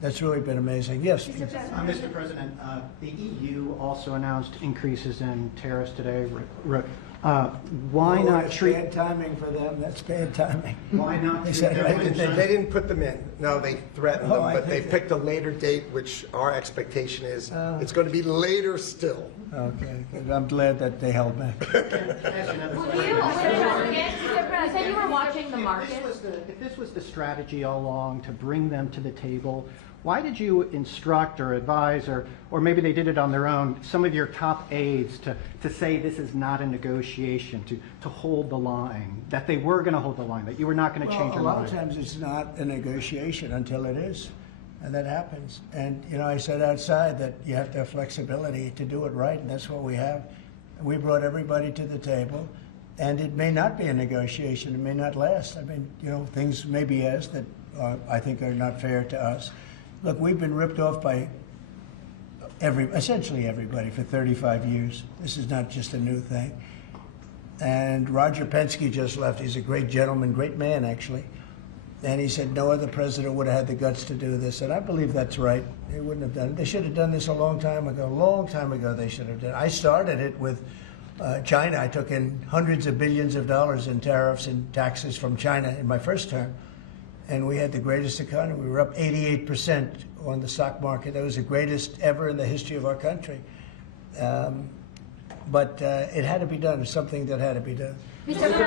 That's really been amazing. Yes. Mr. President, the EU also announced increases in tariffs today. Why not That's treat? bad timing for them. That's bad timing. Why not They treat said them right with They didn't put them in. No, they threatened Oh, them, I but they think picked a later date, which our expectation is it's going to be later still. Okay. I'm glad that they held back. You said you were watching the market. If this was the strategy all along to bring them to the table, why did you instruct or advise, or maybe they did it on their own, some of your top aides to say this is not a negotiation, to hold the line, that they were going to hold the line, that you were not going to change your A lot mind? of times it's not a negotiation until it is, and that happens. And, you know, I said outside that you have to have flexibility to do it right, and that's what we have. We brought everybody to the table, and it may not be a negotiation. It may not last. I mean, you know, things may be asked that I think are not fair to us. Look, we've been ripped off by essentially everybody for 35 years. This is not just a new thing. And Roger Penske just left. He's a great gentleman, great man, actually. And he said no other president would have had the guts to do this. And I believe that's right. They wouldn't have done it. They should have done this a long time ago. A long time ago they should have done it. I started it with China. I took in hundreds of billions of dollars in tariffs and taxes from China in my first term. And we had the greatest economy. We were up 88% on the stock market. That was the greatest ever in the history of our country. But it had to be done. It's something that had to be done.